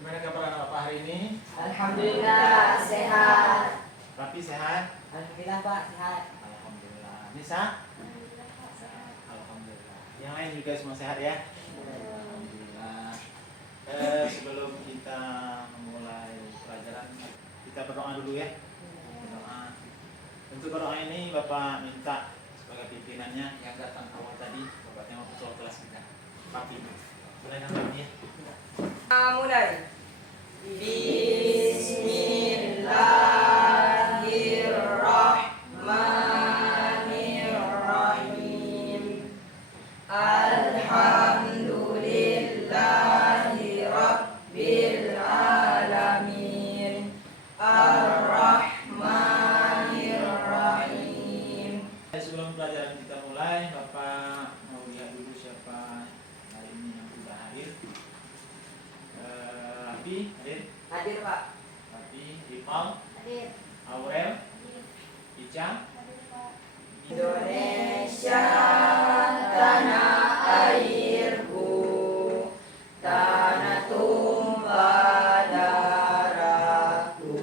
Gimana kabar Bapak hari ini? Alhamdulillah sehat. Rapi sehat? Alhamdulillah Pak sehat. Alhamdulillah. Nisa? Alhamdulillah. Yang lain juga semua sehat ya? Alhamdulillah. Sebelum kita memulai pelajaran, kita berdoa dulu ya. Berdoa. Untuk berdoa ini Bapak minta sebagai pimpinannya yang datang awal tadi, Bapak tengok ketua kelas kita. Papi. Boleh namanya? Mulai. Bismillahirrahmanirrahim. Alhamdulillahi rabbil alamin. Ar-Rahmanir-Rahim. Sebelum pelajaran kita mulai, Bapak mau lihat dulu siapa hari ini yang sudah hadir. Rapi, hadir? Hadir Pak. Rapi, Ripal, Hadir. Aurel, Ica. Hadir, Pak. Indonesia tanah airku, tanah tumpah darahku.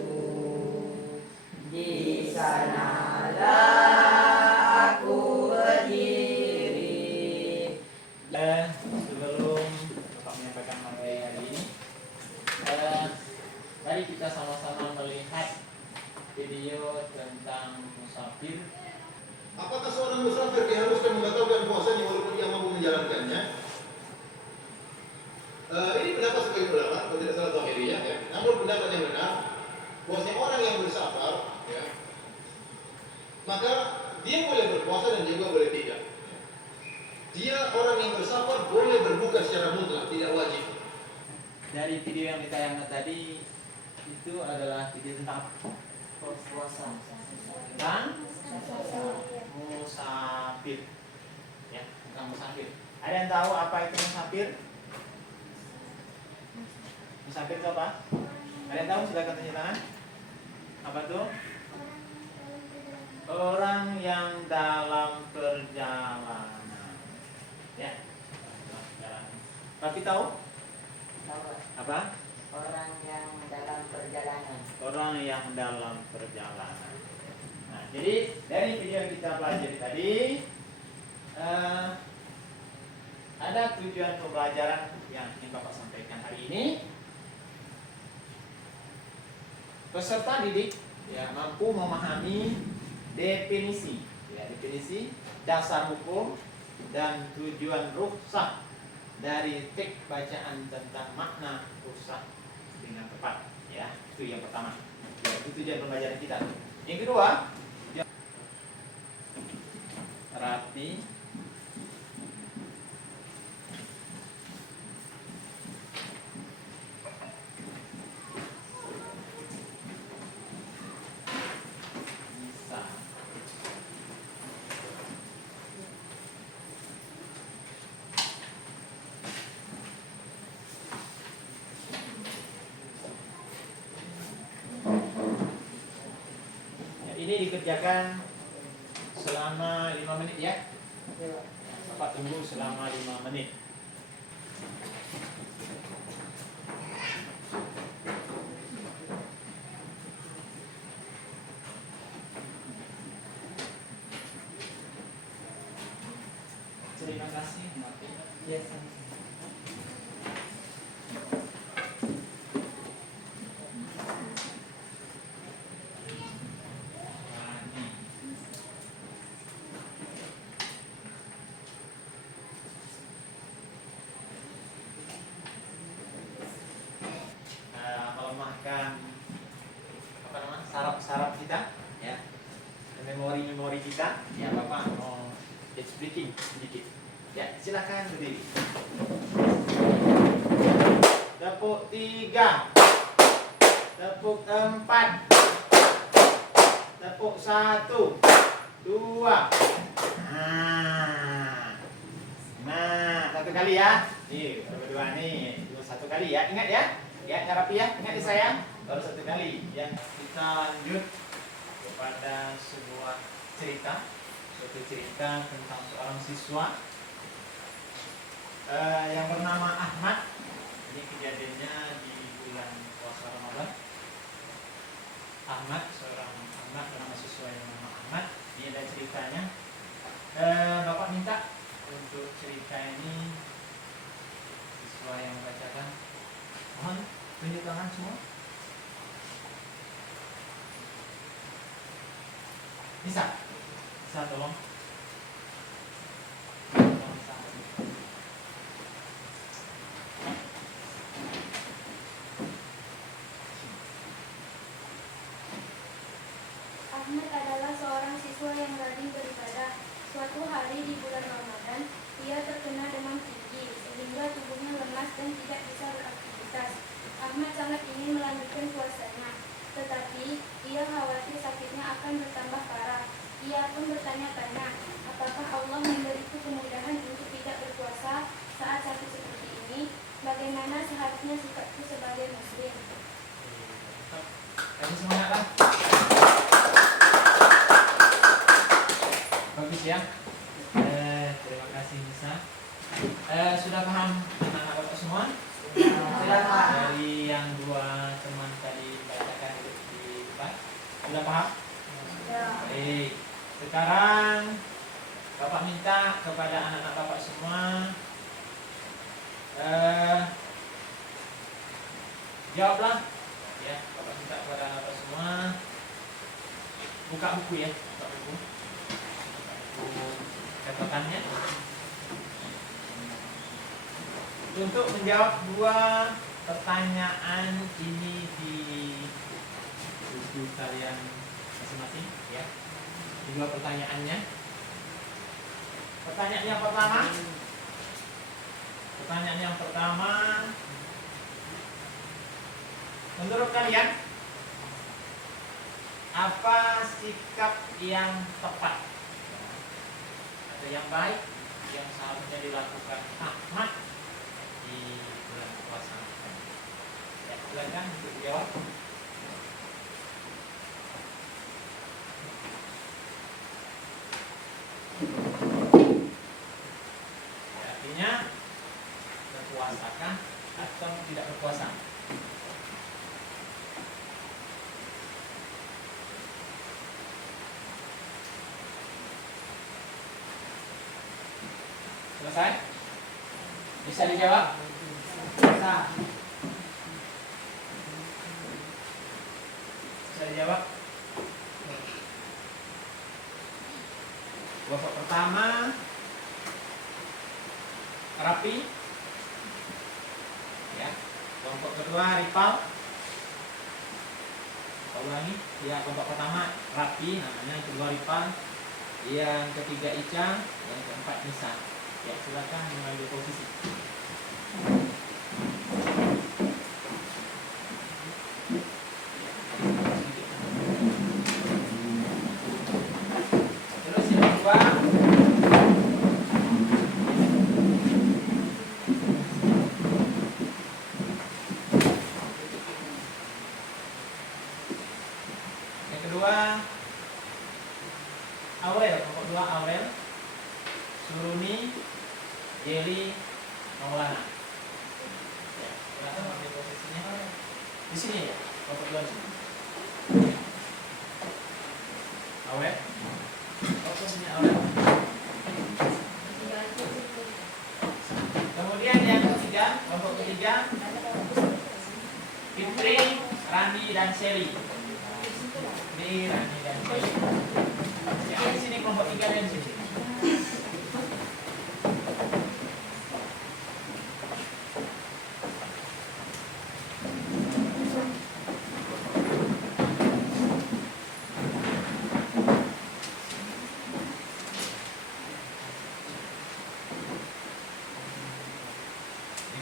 Di sanalah aku berdiri. Sebelum Bapak menyampaikan materi hari ini, mari kita sama-sama melihat video tentang musafir. Apakah seorang musafir diharuskan membatalkan puasanya walaupun dia mampu menjalankannya? Ini pendapat sebagian ulama, kalau tidak salah zahiriyah ya. Namun pendapat yang benar, bahwasanya orang yang bersafar, ya, maka dia boleh berpuasa dan juga boleh tidak. Dia orang yang bersafar boleh berbuka secara mutlak, tidak wajib. Dari video yang ditayangkan tadi itu adalah video tentang Puasa. tentang musafir, ya, tentang musafir. Ada yang tahu apa itu musafir? Musafir itu apa? Ada yang tahu? Silakan tunjuk tangan. Apa tuh? Orang yang dalam perjalanan. Ya. Tapi tahu Tahu Pak? apa? Orang yang dalam perjalanan. Orang yang dalam perjalanan. Nah, jadi dari video yang kita pelajari tadi ada tujuan pembelajaran yang ingin Bapak sampaikan hari ini. Peserta didik ya mampu memahami definisi, ya, definisi dasar hukum dan tujuan rukhsah dari teks bacaan tentang makna rukhsah dengan tepat, ya. Itu yang pertama. Ya, itu tujuan pembelajaran kita. Yang kedua, rapi, bisa. Ya, ini dikerjakan selama 5 menit ya. Bapak tunggu selama 5 menit. Terima kasih. Yes. Melemahkan apa namanya saraf-saraf kita, ya, memori kita, ya. Bapak mau speaking sedikit, ya. Silakan berdiri. Tepuk 3, tepuk 4, tepuk 1, 2. Nah, satu kali ya. Nih, berdua nih. Satu kali ya. Ingat ya. Ya, rapi ya. Ingat ya saya. Baru satu kali ya. Kita lanjut kepada sebuah cerita. Suatu cerita tentang seorang siswa yang bernama Ahmad. Ini kejadiannya di tangan semua. Bisa? Bisa tolong? Ahmad adalah seorang siswa yang rajin beribadah. Suatu hari di bulan Ramadan, ia terkena demam tinggi sehingga tubuhnya lemas dan tidak bisa beraktivitas. Ahmad sangat ingin melanjutkan puasanya, tetapi ia khawatir sakitnya akan bertambah parah. Ia pun bertanya-tanya, apakah Allah memberiku kemudahan untuk tidak berpuasa saat sakit seperti ini? Bagaimana seharusnya sikapku sebagai muslim? Kasih semangat lah. Bagus ya. Terima kasih Nisa. Sudah paham anak-anak bapak semua? Sudah, Pak. Dari yang dua teman tadi bacakan di depan, sudah paham? Baik. Sekarang bapak minta kepada anak-anak bapak semua jawablah. Ya, bapak minta kepada anak bapak semua buka buku ya, buka buku. Catatannya untuk menjawab dua pertanyaan ini di buku kalian masing-masing ya. Dua pertanyaannya. Pertanyaan yang pertama, menurut kalian apa sikap yang tepat? Yang baik yang seharusnya dilakukan Ahmad di bulan puasa. Ya, silakan untuk dijawab. Ya, artinya berpuasakah atau tidak berpuasa? Selesai? Bisa dijawab? Bisa. Bisa dijawab? Kelompok pertama Rapi ya. Kelompok kedua Ripal. Ulangi ya, kelompok pertama Rapi namanya, yang kedua Ripal, yang ketiga Ica, yang keempat Nisa. Ya, silakan mengambil posisi. Terus yang kedua Aurel, kelompok dua Aurel, Suruni, Jeli, Maulana. Ya, silakan ambil posisinya. Di sini ya, kelompok dua di sini. Aurel, posisinya Aurel. Kemudian yang ketiga, kelompok ketiga, Fitri, Rani dan Seli. Fitri, Rani dan Seli. Ya, di sini kelompok tiga dan di sini.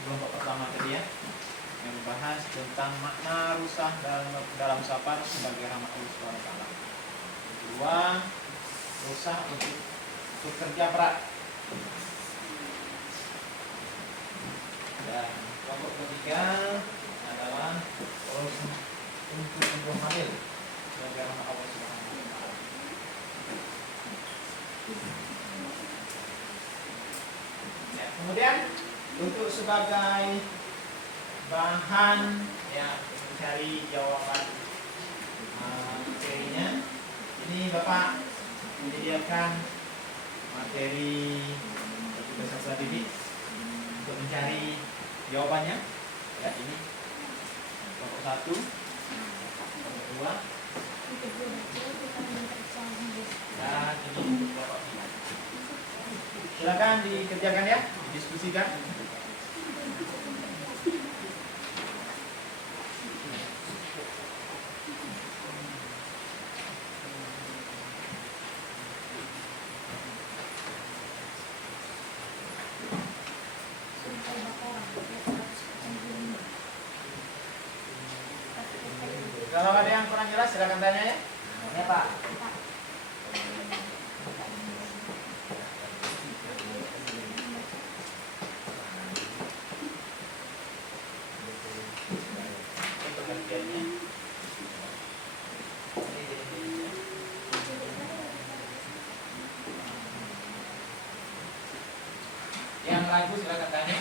Kelompok pertama tadi ya, yang membahas tentang makna rusak dalam safar sebagai rahmat Allah Subhanahu wa taala. Kedua, rusak untuk bekerja berat. Dan kelompok ketiga adalah rusak untuk ibu hamil sebagai rahmat Allah Subhanahu wa taala. Ya, kemudian untuk sebagai bahan ya mencari jawaban materinya, ini Bapak menyediakan materi peserta didik untuk mencari jawabannya. Ya, ini Kelompok 1, kelompok 2, dan ini untuk kelompok 3. Silakan dikerjakan ya, didiskusikan. Kalau ada yang kurang jelas silakan tanya ya. Ya Pak. Pengertiannya. Yang ragu silakan tanya.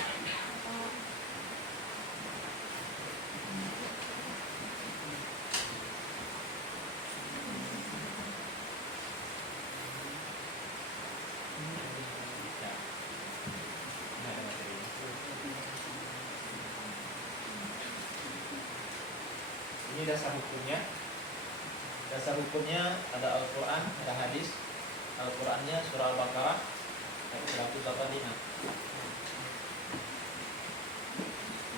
Ini dasar hukumnya. Dasar hukumnya ada Al-Quran, ada hadis. Al-Qurannya surah Al-Baqarah ayat 185.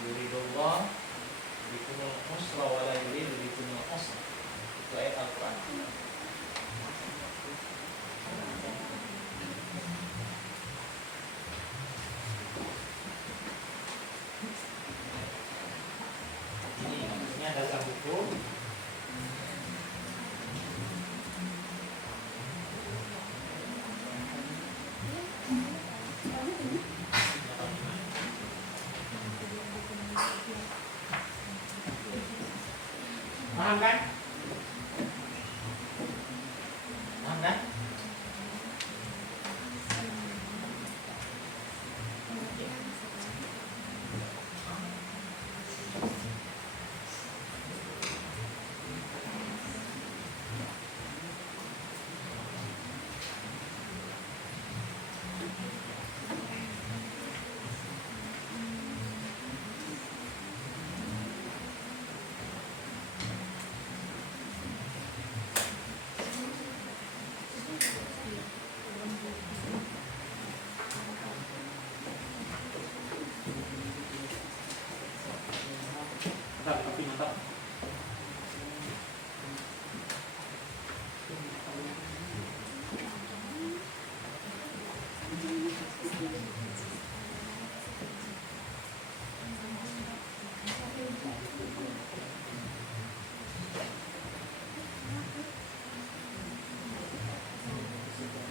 Yuridullah bikumul usra wa la yuridu bikumul usra. Itu ayat Al-Quran. Ini dasar hukum. Paham kan? Paham kan? Mantap, tapi mantap.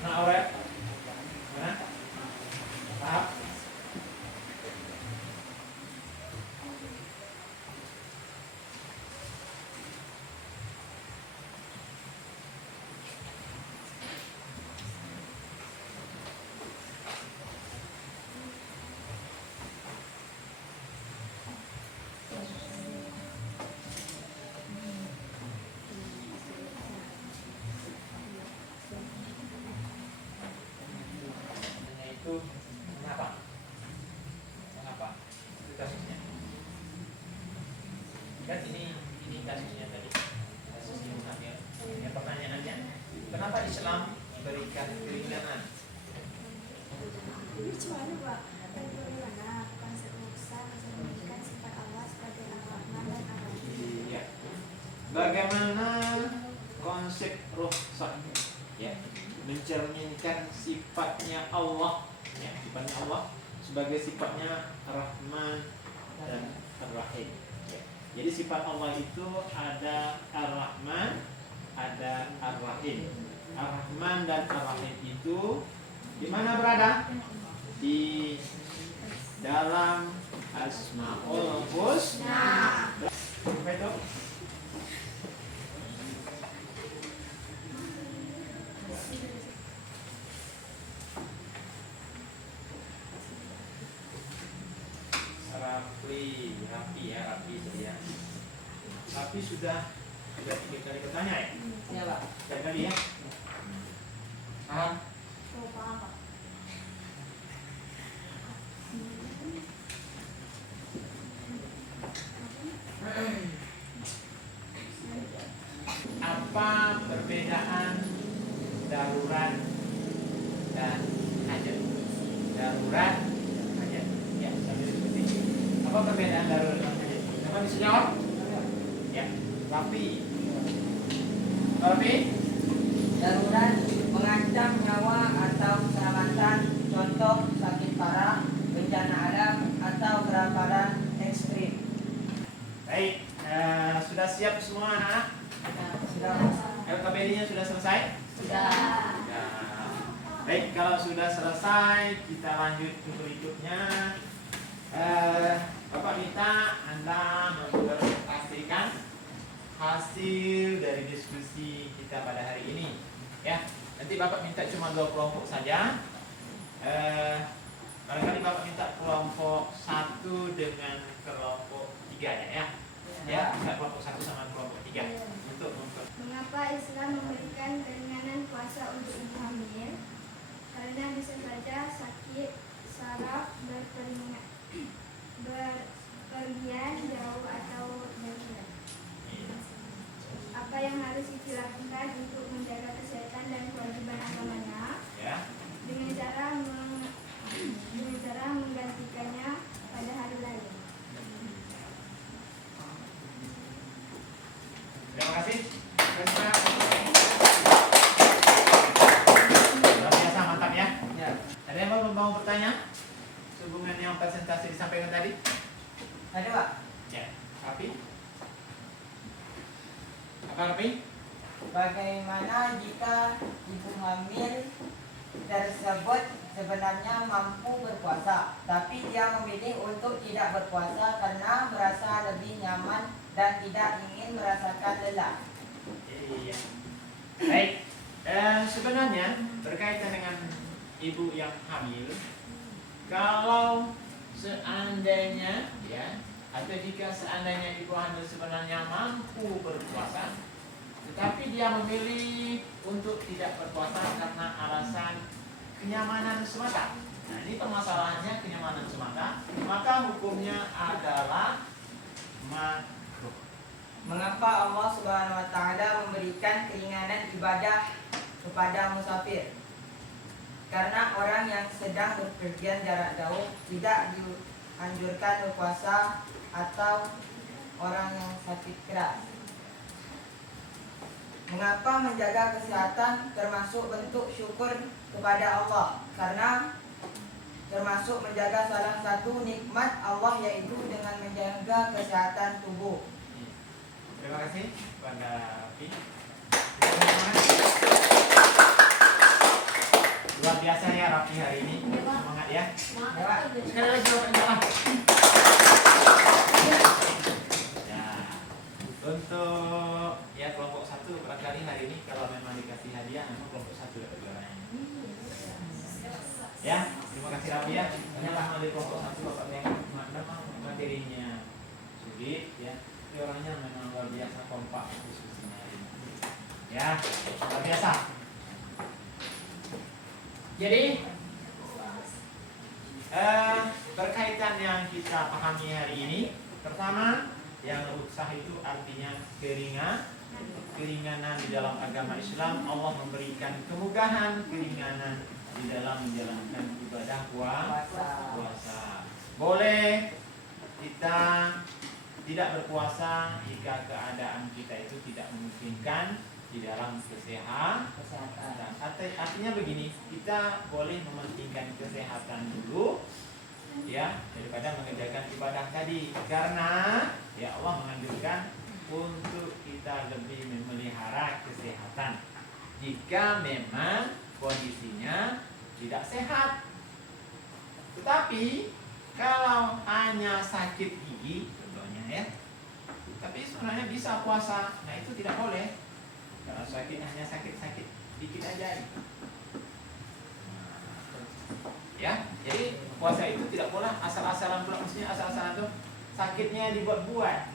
Nah, Auret. Mana? Paham? Itu mengapa? Mengapa? Itu kasusnya. Kan ini kasusnya tadi. Kasus Ibnu Hamil. Yang pertanyaannya, kenapa Islam memberikan keringanan? Bagaimana Pak? Bagaimana konsep ruksa bisa memberikan sifat Allah sebagai Ar-Rahman dan Ar-Rahim? Ya. Bagaimana konsep rukhsah ya mencerminkan sifatnya Allah ya, sifatnya Allah sebagai sifatnya Ar-Rahman dan Ar-Rahim ya. Jadi sifat Allah itu ada Ar-Rahman, ada Ar-Rahim. Ar-Rahman dan Ar-Rahim itu di mana berada? Di dalam Asmaul Husna. Apa itu? Rapi sudah 3 kali bertanya ya? Iya Pak. 3 kali ya? Paham? Oh, paham Pak. perbedaan darurat dan kejadian? Siapa bisa jawab? Ya, Rafi. Rafi? Darurat mengancam nyawa atau keselamatan, contoh sakit parah, bencana alam, atau kebakaran ekstrim. Baik, sudah siap semua anak-anak? Sudah. LKPD-nya sudah selesai? Sudah. Ya. Baik, kalau sudah selesai, kita lanjut ke berikutnya. Bapak minta Anda mempresentasikan hasil dari diskusi kita pada hari ini. Ya, nanti Bapak minta cuma 2 kelompok saja. Barangkali Bapak minta kelompok 1 dengan kelompok 3 ya. Ya, minta kelompok 1 sama kelompok 3 untuk Mengapa Islam memberikan keringanan puasa untuk ibu hamil? Karena bisa saja sakit saraf berpergian jauh atau darurat. Apa yang harus dilakukan untuk menjaga kesehatan dan kewajiban agamanya? ya. Dengan cara menggantikannya pada hari lain. Terima kasih. Luar biasa, mantap ya. Ya. Ada yang mau bertanya? Sehubungan yang presentasi disampaikan tadi? Ada Pak? Ya. Rapi? Apa Rapi? Bagaimana jika ibu hamil tersebut sebenarnya mampu berpuasa, tapi dia memilih untuk tidak berpuasa karena merasa lebih nyaman dan tidak ingin merasakan lelah? Iya. Baik. Sebenarnya berkaitan dengan ibu yang hamil, kalau seandainya ya, atau jika seandainya ibu hamil sebenarnya mampu berpuasa, tetapi dia memilih untuk tidak berpuasa karena alasan kenyamanan semata. Nah, ini permasalahannya kenyamanan semata, maka hukumnya adalah makruh. Mengapa Allah Subhanahu wa taala memberikan keringanan ibadah kepada musafir? Karena orang yang sedang berpergian jarak jauh tidak dianjurkan berpuasa, atau orang yang sakit keras. Mengapa menjaga kesehatan termasuk bentuk syukur kepada Allah? Karena termasuk menjaga salah satu nikmat Allah, yaitu dengan menjaga kesehatan tubuh. Terima kasih kepada Pi. Luar biasa ya Rafi hari ini. Semangat ya. Sekali lagi Bapak salah. Ya. Untuk ya kelompok 1 barangkali hari ini kalau memang dikasih hadiah, memang kelompok 1 dapat juaranya. Ya, terima kasih Rafi ya. Ternyata dari kelompok 1 Bapak memang materinya sulit ya. Tapi orangnya memang luar biasa kompak diskusinya hari ini. Ya, luar biasa. Jadi berkaitan yang kita pahami hari ini, pertama yang rukhsah itu artinya keringanan di dalam agama Islam. Allah memberikan kemudahan, keringanan di dalam menjalankan ibadah puasa. Boleh kita tidak berpuasa jika keadaan kita itu tidak memungkinkan di dalam kesehatan. Artinya begini, kita boleh mementingkan kesehatan dulu ya daripada mengerjakan ibadah tadi, karena ya Allah menganjurkan untuk kita lebih memelihara kesehatan jika memang kondisinya tidak sehat. Tetapi kalau hanya sakit gigi contohnya ya, tapi sebenarnya bisa puasa, nah itu tidak boleh. Kalau sakit hanya sakit dikit aja. Ya, jadi puasa itu tidak boleh asal-asalan pula, maksudnya asal-asalan tuh sakitnya dibuat-buat.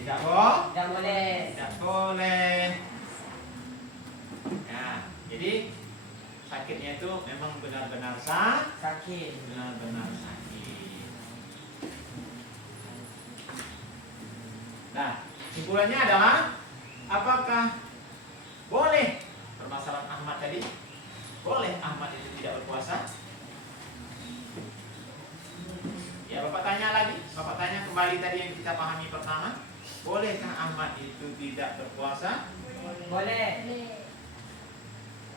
Tidak boleh. Tidak boleh. Nah, jadi sakitnya itu memang benar-benar sakit. Benar-benar sakit. Nah, simpulannya adalah apakah boleh, permasalahan Ahmad tadi, boleh Ahmad itu tidak berpuasa? Ya Bapak tanya lagi, Bapak tanya kembali tadi yang kita pahami pertama. Bolehkah Ahmad itu tidak berpuasa? Boleh.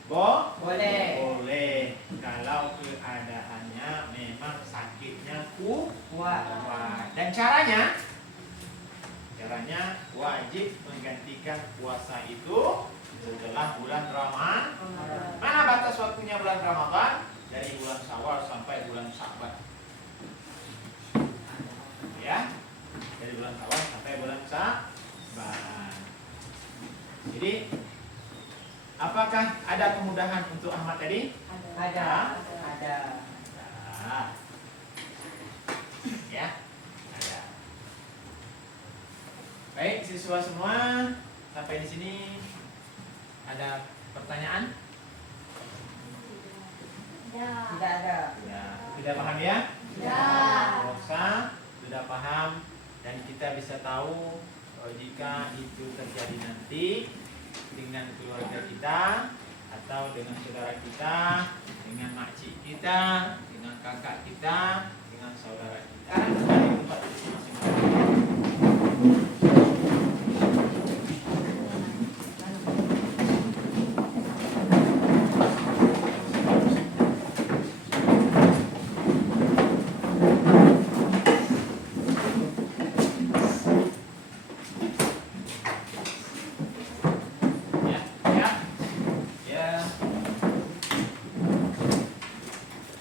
Boleh. Boleh. Kalau keadaannya memang sakitnya kuat. Kuat. Dan caranya wajib menggantikan puasa itu setelah bulan Ramadan. Mana batas waktunya bulan Ramadan? Dari bulan Syawal sampai bulan Sya'ban. Ya, dari bulan Syawal sampai bulan Sya'ban. Jadi, apakah ada kemudahan untuk Ahmad tadi? Ada. Nah, ya, ada. Baik, siswa semua, sampai di sini ada pertanyaan? Tidak ada. Ya, sudah paham ya? Ya. Puasa sudah paham dan kita bisa tahu jika itu terjadi nanti dengan keluarga kita atau dengan saudara kita, dengan makcik kita, dengan kakak kita, dengan saudara kita dari tempat masing-masing.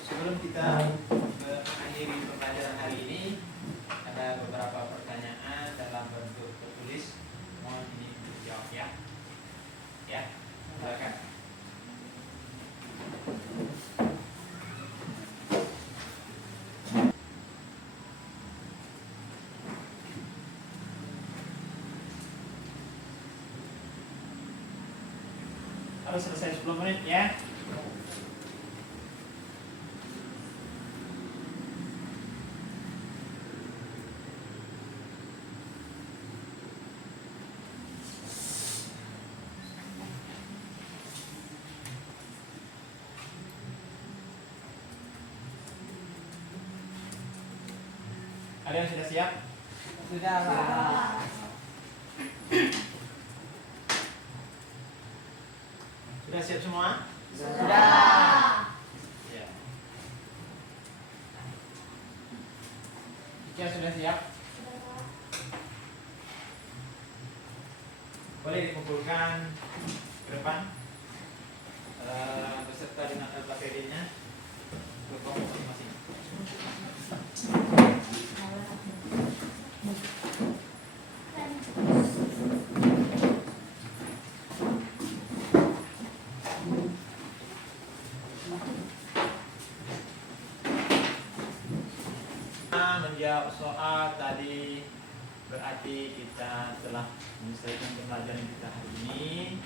Sebelum kita mengakhiri pembelajaran hari ini, ada beberapa pertanyaan dalam bentuk tertulis. Mohon ini dijawab ya. Ya, silakan. Harus selesai 10 menit ya. Kalian sudah siap? Sudah, Pak. Sudah siap semua? Sudah. Ya. Jika sudah siap, boleh dikumpulkan ke depan beserta dengan materi-nya ke kelompok masing-masing. Menjawab soal tadi berarti kita telah menyelesaikan pembelajaran kita hari ini.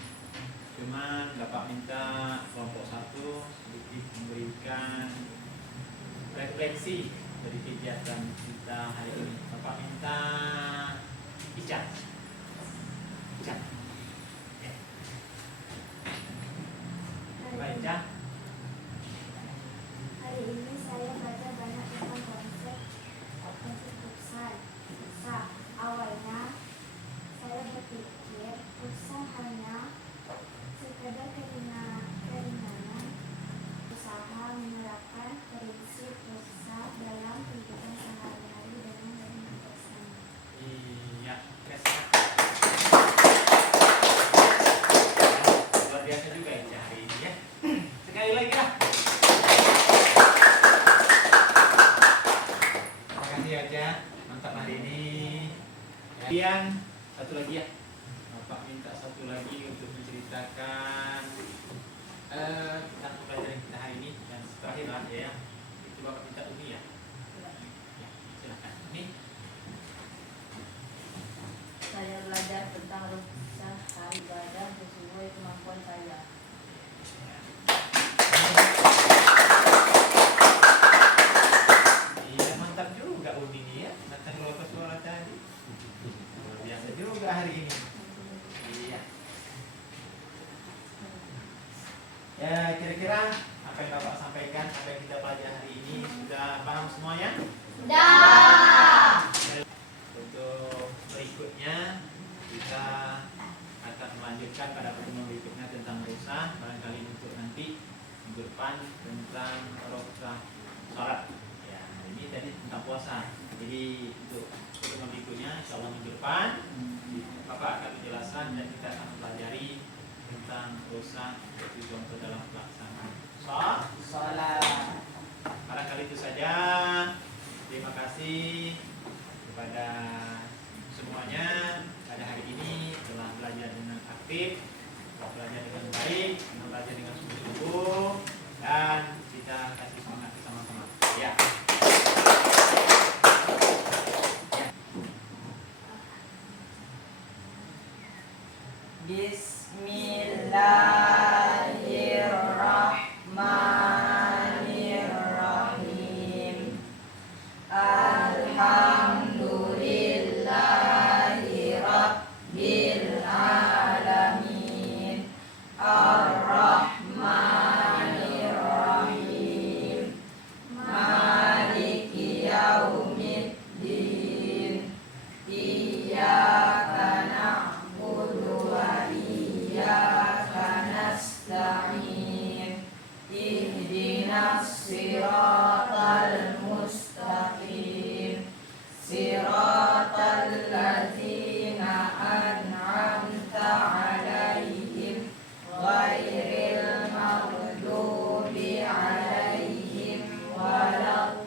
Cuman Bapak minta kelompok 1 sedikit memberikan refleksi dari kegiatan kita hari ini. Bapak minta Ica. Ya. Baik, Ica. Hari ini saya baca banyak tentang konsep pulsa. Awalnya saya berpikir pulsa hanya sekedar keringanan usaha menerapkan prinsip pulsa dalam kehidupan sehari-hari dengan lebih bijaksana. Iya, kasih. Luar biasa juga Ica hari ini ya. Sekali lagi lah. Terima kasih Aja, mantap hari ini. Kemudian satu lagi ya, Bapak minta satu lagi untuk menceritakan tentang pembelajaran kita hari ini dan terakhir lah ya. Itu Bapak minta Umi ya. Ya, silakan Umi. Saya belajar tentang rukhsah hari ibadah sesuai kemampuan saya. Iya, mantap juga Umi ya. Mantap lolos suara tadi. Luar biasa juga hari ini. Iya. Ya, kira-kira apa yang Bapak sampaikan, apa yang kita pelajari hari ini sudah paham semuanya? Dah. depan Bapak akan menjelaskan dan kita akan pelajari tentang dosa yaitu contoh dalam pelaksanaan Sholat. Barangkali itu saja. Terima kasih kepada semuanya pada hari ini telah belajar dengan aktif, telah belajar dengan baik, telah belajar dengan sungguh-sungguh, dan kita kasih semangat sama-sama. Ya. Bismillahirrahmanirrahim. Alhamdulillahi Rabbil Alamin. Ar-Rahmanirrahim. Maliki Yaumiddin. Iyyaka na'budu wa iyyaka nasta'in. Ihdinas siratal mustaqim. Siratal ladzina an'amta 'alaihim ghairil maghdubi 'alaihim waladdallin.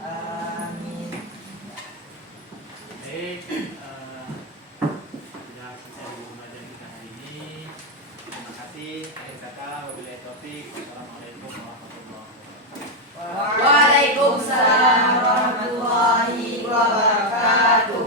Amin. Baik, sudah selesai dulu belajar kita hari ini. Terima kasih. Akhir kata, wabillahi taufik. Assalamualaikum warahmatullahi wabarakatuh. Waalaikumsalam warahmatullahi wabarakatuh.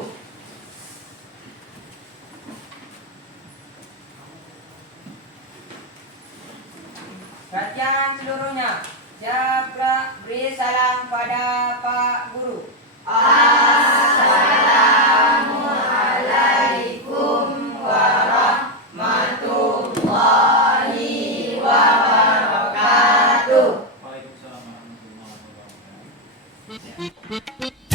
Bacaan seluruhnya. Siapa beri salam pada Pak Guru. Assalamualaikum warahmatullahi wabarakatuh. Waalaikumsalam warahmatullahi wabarakatuh. Ya.